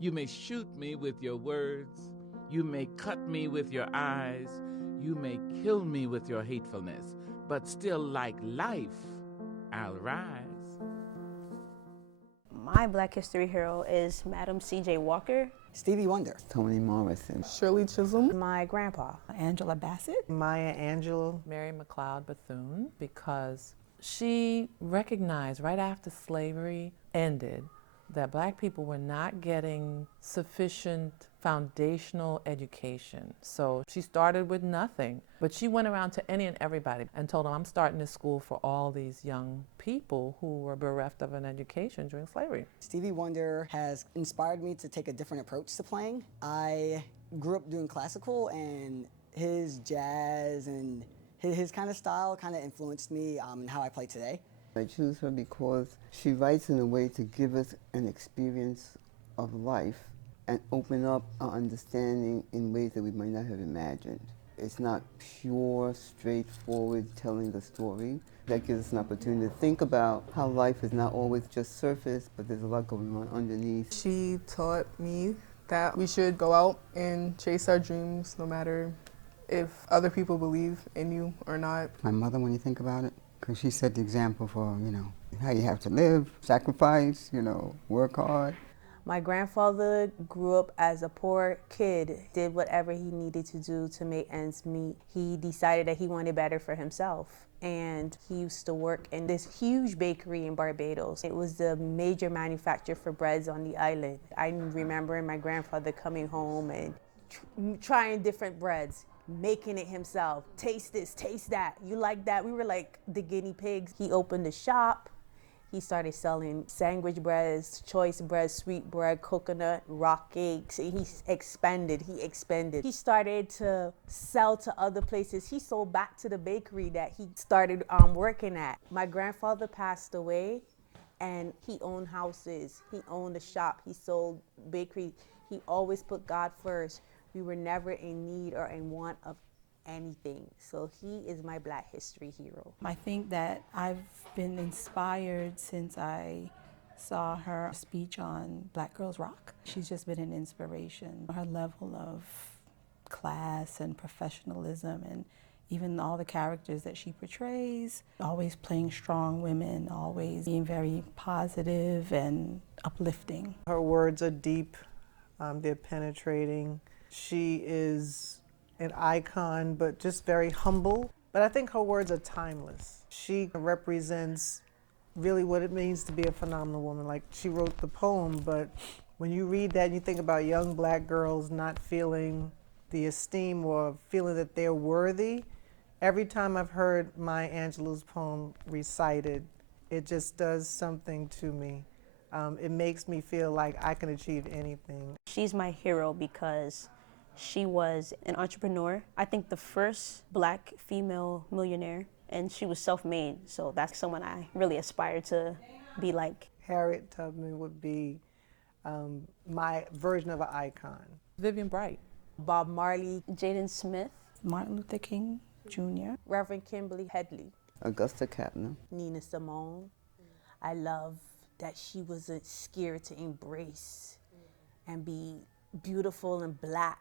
You may shoot me with your words. You may cut me with your eyes. You may kill me with your hatefulness. But still, like life, I'll rise. My Black History hero is Madam C.J. Walker. Stevie Wonder. Toni Morrison. Shirley Chisholm. My grandpa. Angela Bassett. Maya Angelou. Mary McLeod Bethune, because she recognized right after slavery ended that Black people were not getting sufficient foundational education. So she started with nothing, but she went around to any and everybody and told them, I'm starting this school for all these young people who were bereft of an education during slavery. Stevie Wonder has inspired me to take a different approach to playing. I grew up doing classical, and his jazz and his kind of style kind of influenced me in how I play today. I choose her because she writes in a way to give us an experience of life and open up our understanding in ways that we might not have imagined. It's not pure, straightforward telling the story. That gives us an opportunity to think about how life is not always just surface, but there's a lot going on underneath. She taught me that we should go out and chase our dreams no matter if other people believe in you or not. My mother, when you think about it, because she set the example for, how you have to live, sacrifice, work hard. My grandfather grew up as a poor kid, did whatever he needed to do to make ends meet. He decided that he wanted better for himself, and he used to work in this huge bakery in Barbados. It was the major manufacturer for breads on the island. I remember my grandfather coming home and trying different breads, making it himself. Taste this, taste that. You like that? We were like the guinea pigs. He opened a shop. He started selling sandwich breads, choice bread, sweet bread, coconut, rock cakes. He expanded. He started to sell to other places. He sold back to the bakery that he started working at. My grandfather passed away, and he owned houses. He owned a shop. He sold bakery. He always put God first. We were never in need or in want of anything. So he is my Black history hero. I think that I've been inspired since I saw her speech on Black Girls Rock. She's just been an inspiration. Her level of class and professionalism, and even all the characters that she portrays, always playing strong women, always being very positive and uplifting. Her words are deep, they're penetrating. She is an icon, but just very humble. But I think her words are timeless. She represents really what it means to be a phenomenal woman. Like, she wrote the poem, but when you read that and you think about young Black girls not feeling the esteem or feeling that they're worthy, every time I've heard Maya Angelou's poem recited, it just does something to me. It makes me feel like I can achieve anything. She's my hero because she was an entrepreneur. I think the first Black female millionaire, and she was self-made. So that's someone I really aspire to be like. Harriet Tubman would be my version of an icon. Vivian Bright. Bob Marley. Jaden Smith. Martin Luther King Jr. Reverend Kimberly Headley. Augusta Kapner. Nina Simone. I love that she wasn't scared to embrace and be beautiful and Black.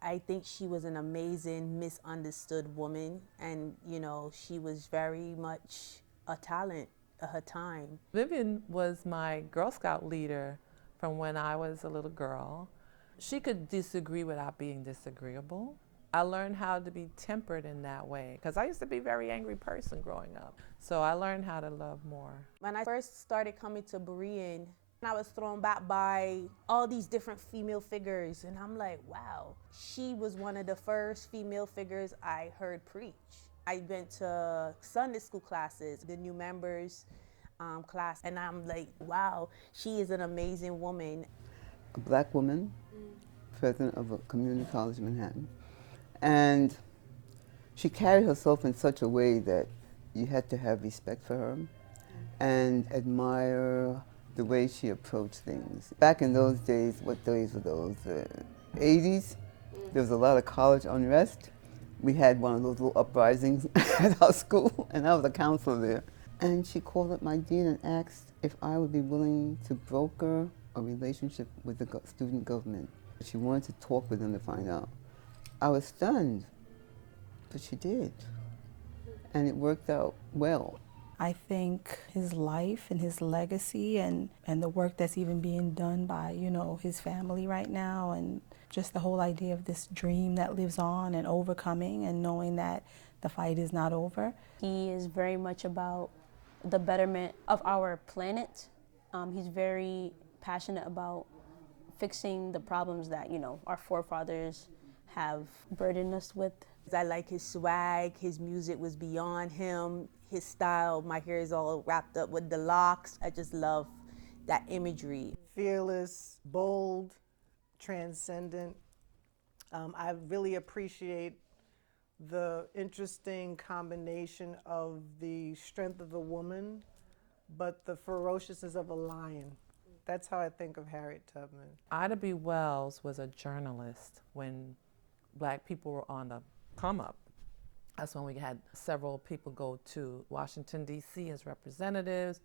I think she was an amazing, misunderstood woman, and she was very much a talent of her time. Vivian was my Girl Scout leader from when I was a little girl. She could disagree without being disagreeable. I learned how to be tempered in that way, because I used to be a very angry person growing up. So I learned how to love more. When I first started coming to Berean, I was thrown back by all these different female figures, and I'm like, wow, she was one of the first female figures I heard preach. I went to Sunday school classes, the new members class, and I'm like, wow, she is an amazing woman. A Black woman, president of a community college in Manhattan. And she carried herself in such a way that you had to have respect for her and admire the way she approached things. Back in those days, what days were those? 80s? There was a lot of college unrest. We had one of those little uprisings at our school, and I was a counselor there. And she called up my dean and asked if I would be willing to broker a relationship with the student government. She wanted to talk with them to find out. I was stunned, but she did. And it worked out well. I think his life and his legacy and the work that's even being done by, you know, his family right now, and just the whole idea of this dream that lives on and overcoming and knowing that the fight is not over. He is very much about the betterment of our planet. He's very passionate about fixing the problems that, you know, our forefathers have burdened us with. I like his swag, his music was beyond him, his style, my hair is all wrapped up with the locks. I just love that imagery. Fearless, bold, transcendent. I really appreciate the interesting combination of the strength of a woman, but the ferociousness of a lion. That's how I think of Harriet Tubman. Ida B. Wells was a journalist when Black people were on the come up. That's when we had several people go to Washington, D.C. as representatives.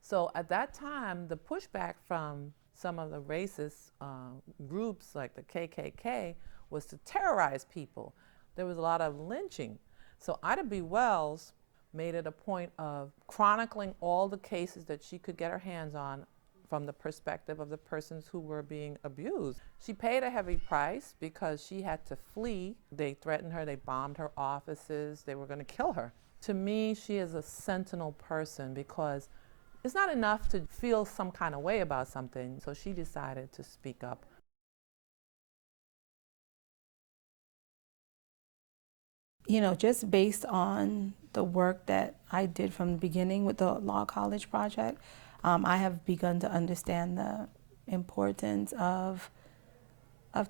So at that time, the pushback from some of the racist groups like the KKK was to terrorize people. There was a lot of lynching. So Ida B. Wells made it a point of chronicling all the cases that she could get her hands on from the perspective of the persons who were being abused. She paid a heavy price because she had to flee. They threatened her, they bombed her offices, they were going to kill her. To me, she is a sentinel person because it's not enough to feel some kind of way about something, so she decided to speak up. You know, just based on the work that I did from the beginning with the Law College Project, I have begun to understand the importance of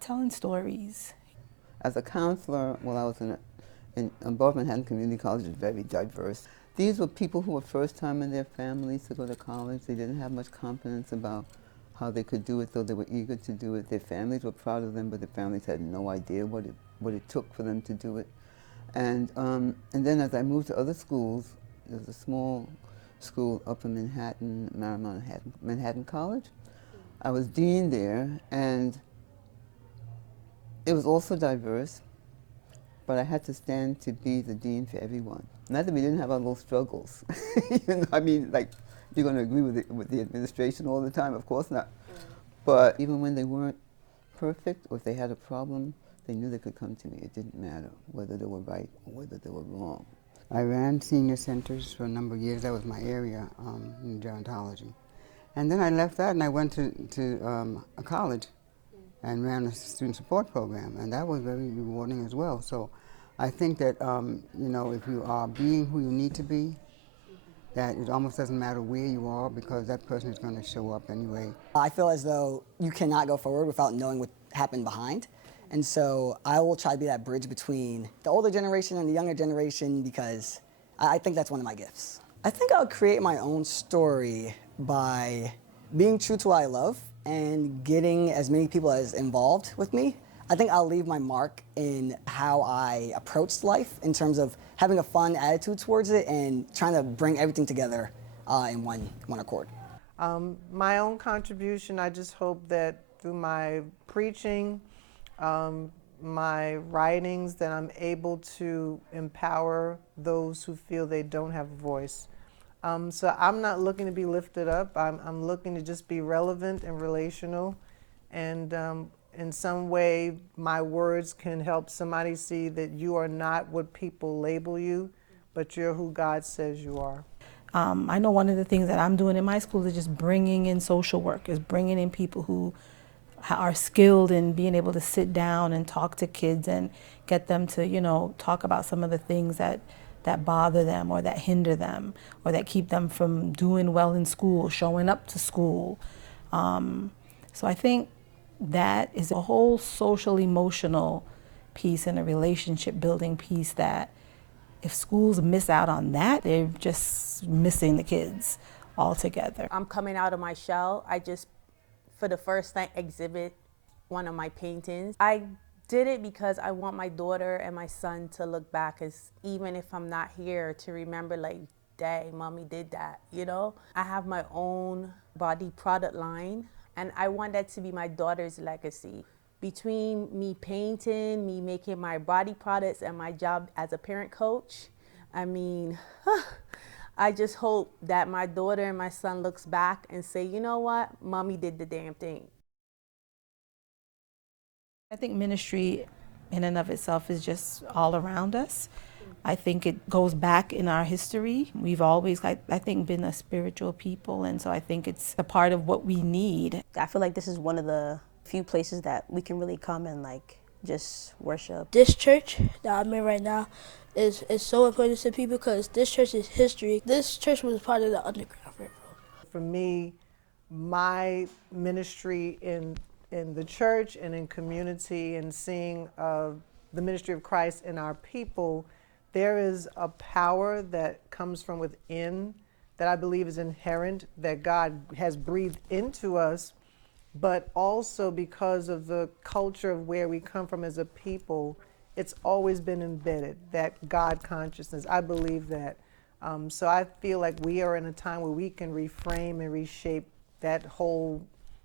telling stories. As a counselor, while I was in above Manhattan Community College, is very diverse. These were people who were first time in their families to go to college. They didn't have much confidence about how they could do it, though they were eager to do it. Their families were proud of them, but their families had no idea what it took for them to do it. And then as I moved to other schools, there was a small school up in Manhattan, Manhattan College. I was dean there, and it was also diverse, but I had to stand to be the dean for everyone. Not that we didn't have our little struggles. I mean, like, you're going to agree with the administration all the time? Of course not. But even when they weren't perfect, or if they had a problem, they knew they could come to me. It didn't matter whether they were right or whether they were wrong. I ran senior centers for a number of years. That was my area in gerontology. And then I left that and I went to a college and ran a student support program, and that was very rewarding as well. So I think that, you know, if you are being who you need to be, that it almost doesn't matter where you are because that person is going to show up anyway. I feel as though you cannot go forward without knowing what happened behind. And so I will try to be that bridge between the older generation and the younger generation because I think that's one of my gifts. I think I'll create my own story by being true to what I love and getting as many people as involved with me. I think I'll leave my mark in how I approached life in terms of having a fun attitude towards it and trying to bring everything together in one accord. My own contribution, I just hope that through my preaching, my writings, that I'm able to empower those who feel they don't have a voice. So I'm not looking to be lifted up. I'm looking to just be relevant and relational, and in some way my words can help somebody see that you are not what people label you, but you're who God says you are. I know one of the things that I'm doing in my school is just bringing in social work, is bringing in people who are skilled in being able to sit down and talk to kids and get them to, you know, talk about some of the things that bother them or that hinder them or that keep them from doing well in school, showing up to school. So I think that is a whole social emotional piece and a relationship building piece that if schools miss out on that, they're just missing the kids altogether. I'm coming out of my shell. I just, for the first time, exhibit one of my paintings. I did it because I want my daughter and my son to look back as, even if I'm not here, to remember like day, mommy did that, you know? I have my own body product line, and I want that to be my daughter's legacy. Between me painting, me making my body products, and my job as a parent coach, I mean, I just hope that my daughter and my son looks back and say, you know what, mommy did the damn thing. I think ministry in and of itself is just all around us. I think it goes back in our history. We've always, I think, been a spiritual people, and so I think it's a part of what we need. I feel like this is one of the few places that we can really come and like just worship. This church that I'm in right now is so important to people because this church is history. This church was part of the Underground Railroad. For me, my ministry in the church and in community and seeing the ministry of Christ in our people, there is a power that comes from within that I believe is inherent, that God has breathed into us, but also because of the culture of where we come from as a people, it's always been embedded, that God consciousness. I believe that. So I feel like we are in a time where we can reframe and reshape that whole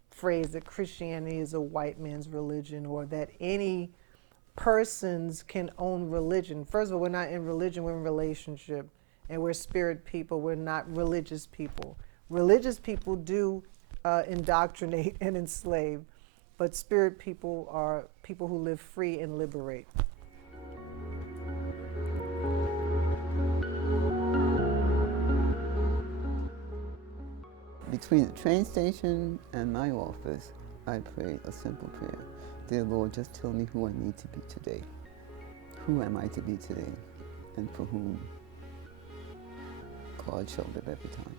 phrase that Christianity is a white man's religion, or that any persons can own religion. First of all, we're not in religion, we're in relationship, and we're spirit people, we're not religious people. Religious people do indoctrinate and enslave, but spirit people are people who live free and liberate. Between the train station and my office, I pray a simple prayer. Dear Lord, just tell me who I need to be today. Who am I to be today? And for whom? God shall live every time.